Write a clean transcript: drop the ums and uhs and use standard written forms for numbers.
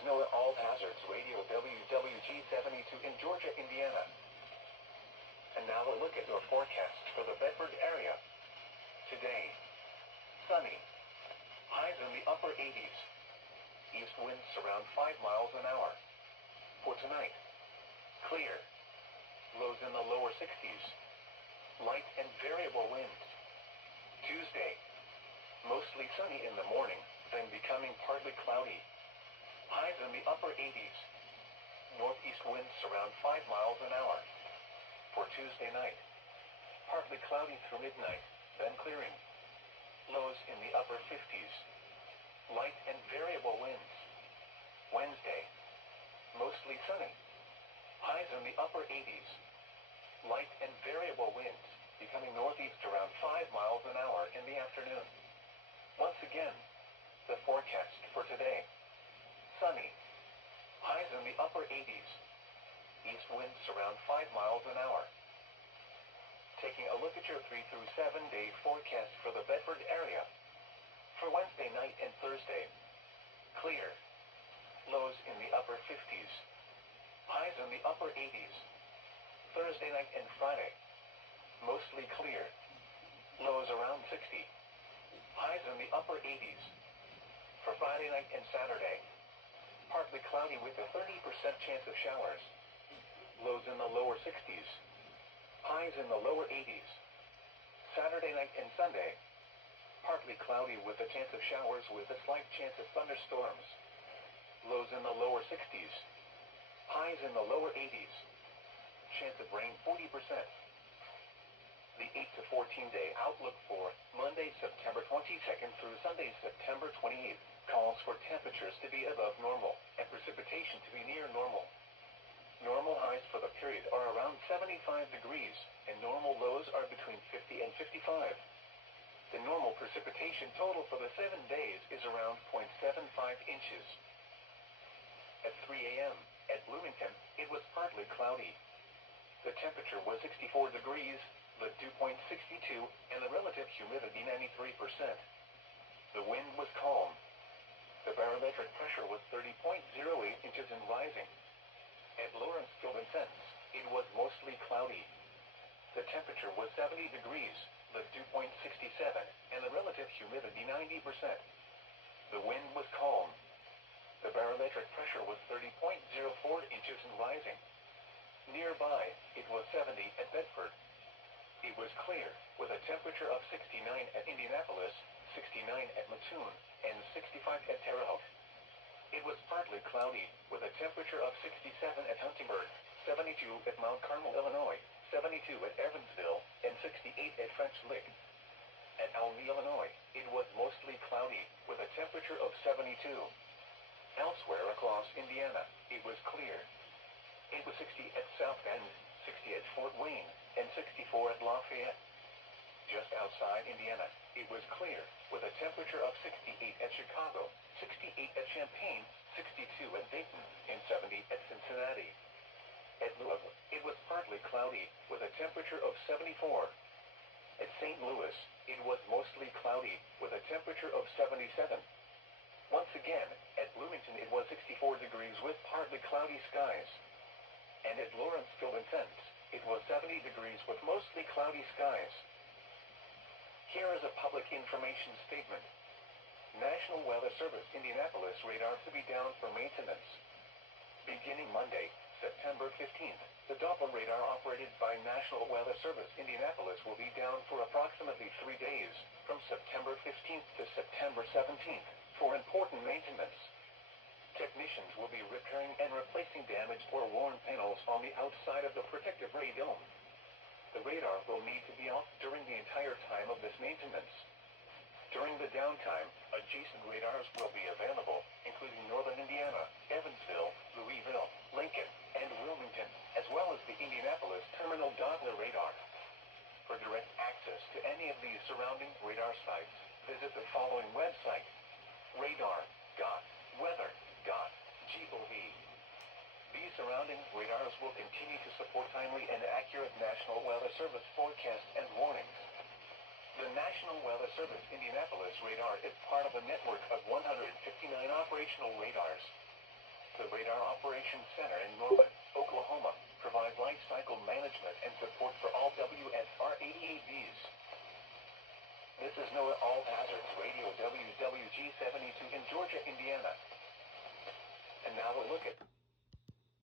is NOAA All Hazards Radio WWG72 in Georgia, Indiana. And now a look at your forecast for the Bedford area. Today, sunny. Highs in the upper 80s. East winds around 5 miles an hour. For tonight, clear. Lows in the lower 60s. Light and variable winds. Tuesday, mostly sunny in the morning, then becoming partly cloudy. Highs in the upper 80s. Northeast winds around 5 miles an hour. For Tuesday night, partly cloudy through midnight, then clearing. Lows in the upper 50s. Light and variable winds. Wednesday, mostly sunny. Highs in the upper 80s. Light and variable winds, becoming northeast around 5 miles an hour in the afternoon. Once again, the forecast for today. Sunny. Highs in the upper 80s. East winds around 5 miles an hour. Taking a look at your 3 through 7 day forecast for the Bedford area. For Wednesday night and Thursday, clear. Lows in the upper 50s. Highs in the upper 80s. Thursday night and Friday, mostly clear. Lows around 60. Highs in the upper 80s. For Friday night and Saturday, partly cloudy with a 30% chance of showers. Lows in the lower 60s. Highs in the lower 80s. Saturday night and Sunday, partly cloudy with a chance of showers with a slight chance of thunderstorms. Lows in the lower 60s. Highs in the lower 80s. Chance of rain 40%. The 8 to 14 day outlook for Monday, September 22nd through Sunday, September 28th calls for temperatures to be above normal and precipitation to be near normal. Normal highs for the period are around 75 degrees and normal lows are between 50 and 55. The normal precipitation total for the 7 days is around 0.75 inches. At 3 a.m. at Bloomington, it was partly cloudy. The temperature was 64 degrees, the dew point 62, and the relative humidity 93%. The wind was calm. The barometric pressure was 30.08 inches and rising. At Lawrenceville and Fenton, it was mostly cloudy. The temperature was 70 degrees, the dew point 67, and the relative humidity 90%. The wind was calm. The barometric pressure was 30.04 inches and rising. Nearby, it was 70 at Bedford. It was clear, with a temperature of 69 at Indianapolis, 69 at Mattoon, and 65 at Terre Haute. It was partly cloudy, with a temperature of 67 at Huntingburg, 72 at Mount Carmel, Illinois, 72 at Evansville, and 68 at French Lick. At Almy, Illinois, it was mostly cloudy, with a temperature of 72. Elsewhere across Indiana, it was clear. It was 60 at South Bend, 60 at Fort Wayne, and 64 at Lafayette. Just outside Indiana, it was clear, with a temperature of 68 at Chicago, 68 at Champaign, 62 at Dayton, and 70 at Cincinnati. At Louisville, it was partly cloudy, with a temperature of 74. At St. Louis, it was mostly cloudy, with a temperature of 77. Once again, at Bloomington it was 64 degrees with partly cloudy skies. And at Lawrenceville and Fenton, it was 70 degrees with mostly cloudy skies. Here is a public information statement. National Weather Service Indianapolis radar to be down for maintenance. Beginning Monday, September 15th, the Doppler radar operated by National Weather Service Indianapolis will be down for approximately 3 days, from September 15th to September 17th, for important maintenance. Technicians will be repairing and replacing damaged or worn panels on the outside of the protective ray dome. The radar will need to be off during the entire time of this maintenance. During the downtime, adjacent radars will be available, including Northern Indiana, Evansville, Louisville, Lincoln, and Wilmington, as well as the Indianapolis Terminal Doppler radar. For direct access to any of these surrounding radar sites, visit the following website: radar.weather.gov. These surrounding radars will continue to support timely and accurate National Weather Service forecasts and warnings. The National Weather Service Indianapolis radar is part of a network of 159 operational radars. The Radar Operations Center in Norman, Oklahoma, provides life cycle management and support for all WSR-88Bs. This is NOAA All Hazards Radio WWG72 in Georgia, Indiana. And now a look at